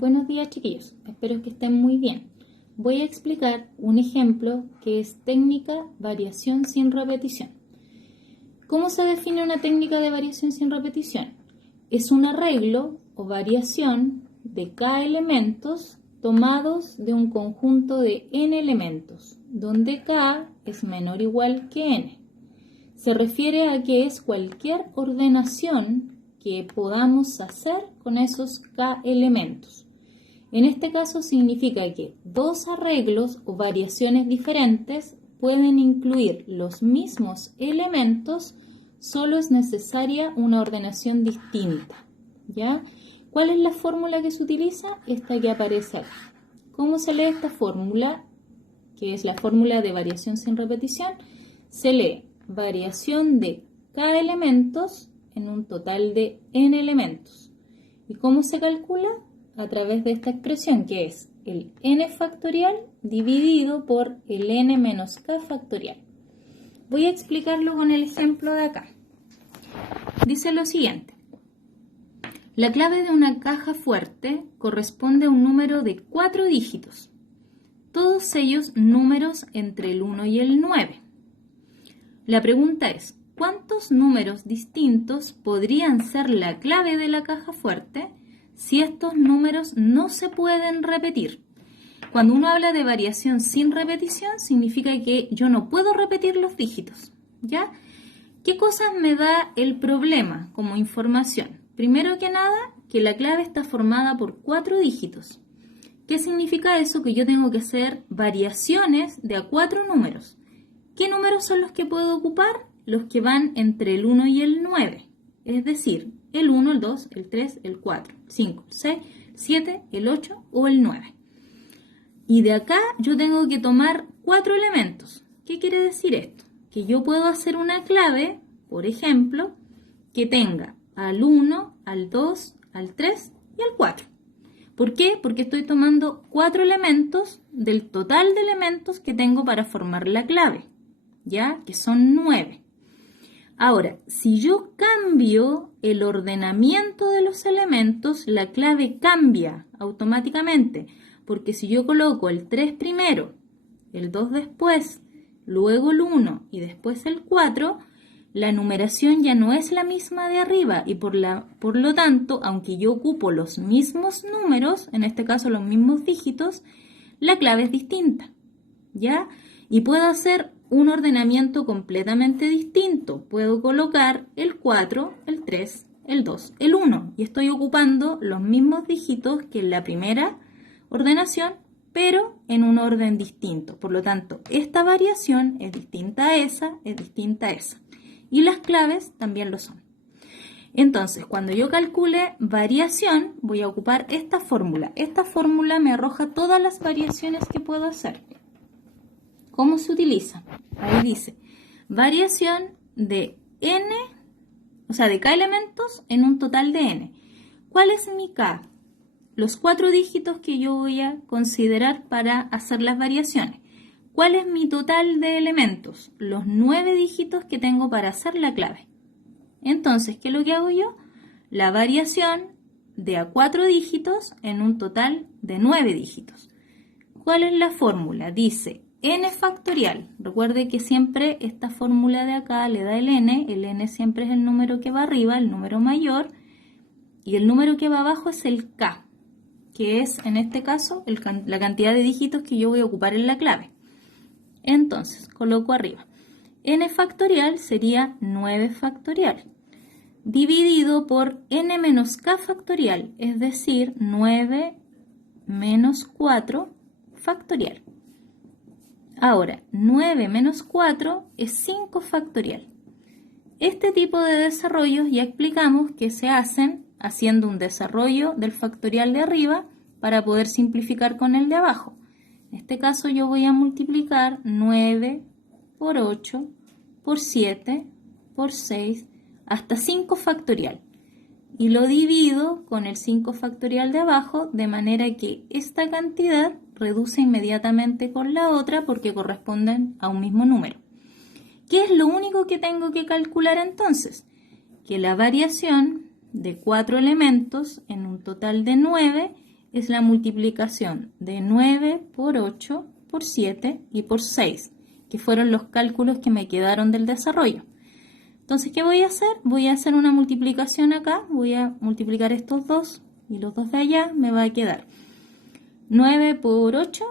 Buenos días, chiquillos, espero que estén muy bien. Voy a explicar un ejemplo que es técnica variación sin repetición. ¿Cómo se define una técnica de variación sin repetición? Es un arreglo o variación de k elementos tomados de un conjunto de n elementos, donde k es menor o igual que n. Se refiere a que es cualquier ordenación que podamos hacer con esos k elementos. En este caso significa que dos arreglos o variaciones diferentes pueden incluir los mismos elementos, solo es necesaria una ordenación distinta. ¿Ya? ¿Cuál es la fórmula que se utiliza? Esta que aparece acá. ¿Cómo se lee esta fórmula? Que es la fórmula de variación sin repetición. Se lee variación de k elementos en un total de n elementos. ¿Y cómo se calcula? A través de esta expresión que es el n factorial dividido por el n menos k factorial. Voy a explicarlo con el ejemplo de acá. Dice lo siguiente. La clave de una caja fuerte corresponde a un número de 4 dígitos, todos ellos números entre el 1 y el 9. La pregunta es, ¿cuántos números distintos podrían ser la clave de la caja fuerte si estos números no se pueden repetir? Cuando uno habla de variación sin repetición, significa que yo no puedo repetir los dígitos, ¿ya? ¿Qué cosas me da el problema como información? Primero que nada, que la clave está formada por 4 dígitos. ¿Qué significa eso? Que yo tengo que hacer variaciones de a 4 números. ¿Qué números son los que puedo ocupar? Los que van entre el 1 y el 9. Es decir, el 1, el 2, el 3, el 4, el 5, el 6, el 7, el 8 o el 9. Y de acá yo tengo que tomar 4 elementos. ¿Qué quiere decir esto? Que yo puedo hacer una clave, por ejemplo, que tenga al 1, al 2, al 3 y al 4. ¿Por qué? Porque estoy tomando 4 elementos del total de elementos que tengo para formar la clave, ¿ya? Que son 9. Ahora, si yo cambio el ordenamiento de los elementos, la clave cambia automáticamente, porque si yo coloco el 3 primero, el 2 después, luego el 1 y después el 4, la numeración ya no es la misma de arriba y por lo tanto, aunque yo ocupo los mismos números, en este caso los mismos dígitos, la clave es distinta, ¿ya? Y puedo hacer un ordenamiento completamente distinto. Puedo colocar el 4, el 3, el 2, el 1 y estoy ocupando los mismos dígitos que en la primera ordenación, pero en un orden distinto. Por lo tanto, esta variación es distinta a esa, es distinta a esa. Y las claves también lo son. Entonces, cuando yo calcule variación, voy a ocupar esta fórmula. Esta fórmula me arroja todas las variaciones que puedo hacer. ¿Cómo se utiliza? Ahí dice, variación de n, o sea, de k elementos en un total de n. ¿Cuál es mi k? Los 4 dígitos que yo voy a considerar para hacer las variaciones. ¿Cuál es mi total de elementos? Los 9 dígitos que tengo para hacer la clave. Entonces, ¿qué es lo que hago yo? La variación de a 4 dígitos en un total de 9 dígitos. ¿Cuál es la fórmula? Dice n factorial. Recuerde que siempre esta fórmula de acá le da el n siempre es el número que va arriba, el número mayor, y el número que va abajo es el k, que es en este caso la cantidad de dígitos que yo voy a ocupar en la clave. Entonces, coloco arriba. N factorial sería 9 factorial, dividido por n menos k factorial, es decir, 9 menos 4 factorial. Ahora, 9 menos 4 es 5 factorial. Este tipo de desarrollos ya explicamos que se hacen haciendo un desarrollo del factorial de arriba para poder simplificar con el de abajo. En este caso yo voy a multiplicar 9 por 8 por 7 por 6 hasta 5 factorial. Y lo divido con el 5 factorial de abajo de manera que esta cantidad reduce inmediatamente con la otra porque corresponden a un mismo número. ¿Qué es lo único que tengo que calcular entonces? Que la variación de 4 elementos en un total de 9 es la multiplicación de 9 por 8 por 7 y por 6, que fueron los cálculos que me quedaron del desarrollo. Entonces, ¿qué voy a hacer? Voy a hacer una multiplicación acá, voy a multiplicar estos dos y los dos de allá, me va a quedar 9 por 8,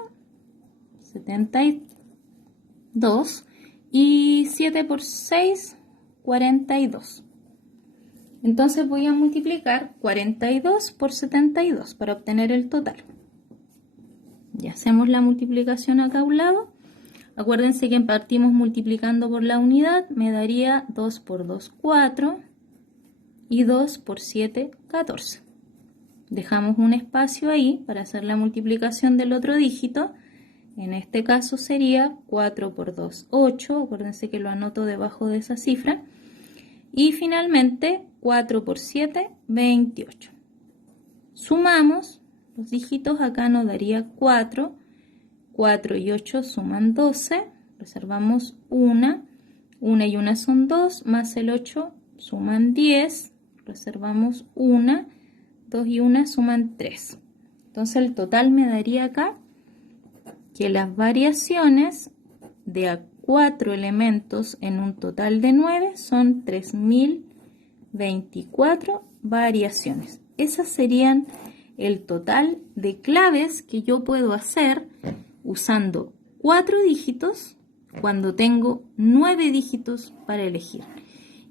72, y 7 por 6, 42. Entonces voy a multiplicar 42 por 72 para obtener el total. Ya hacemos la multiplicación acá a un lado. Acuérdense que partimos multiplicando por la unidad, me daría 2 por 2, 4 y 2 por 7, 14. Dejamos un espacio ahí para hacer la multiplicación del otro dígito. En este caso sería 4 por 2, 8. Acuérdense que lo anoto debajo de esa cifra. Y finalmente 4 por 7, 28. Sumamos los dígitos, acá nos daría 4. 4 y 8 suman 12. Reservamos 1. 1 y 1 son 2, más el 8 suman 10. Reservamos 1. 2 y 1 suman 3. Entonces el total me daría acá que las variaciones de a 4 elementos en un total de 9 son 3024 variaciones. Esas serían el total de claves que yo puedo hacer usando 4 dígitos cuando tengo 9 dígitos para elegir.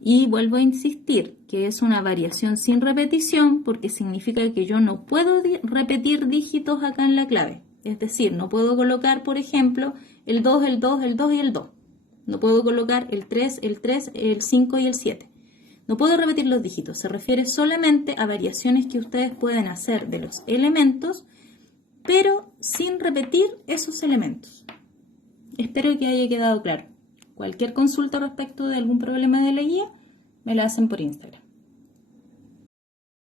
Y vuelvo a insistir que es una variación sin repetición porque significa que yo no puedo repetir dígitos acá en la clave. Es decir, no puedo colocar, por ejemplo, el 2, el 2, el 2 y el 2. No puedo colocar el 3, el 5 y el 7. No puedo repetir los dígitos. Se refiere solamente a variaciones que ustedes pueden hacer de los elementos, pero sin repetir esos elementos. Espero que haya quedado claro. Cualquier consulta respecto de algún problema de la guía, me la hacen por Instagram.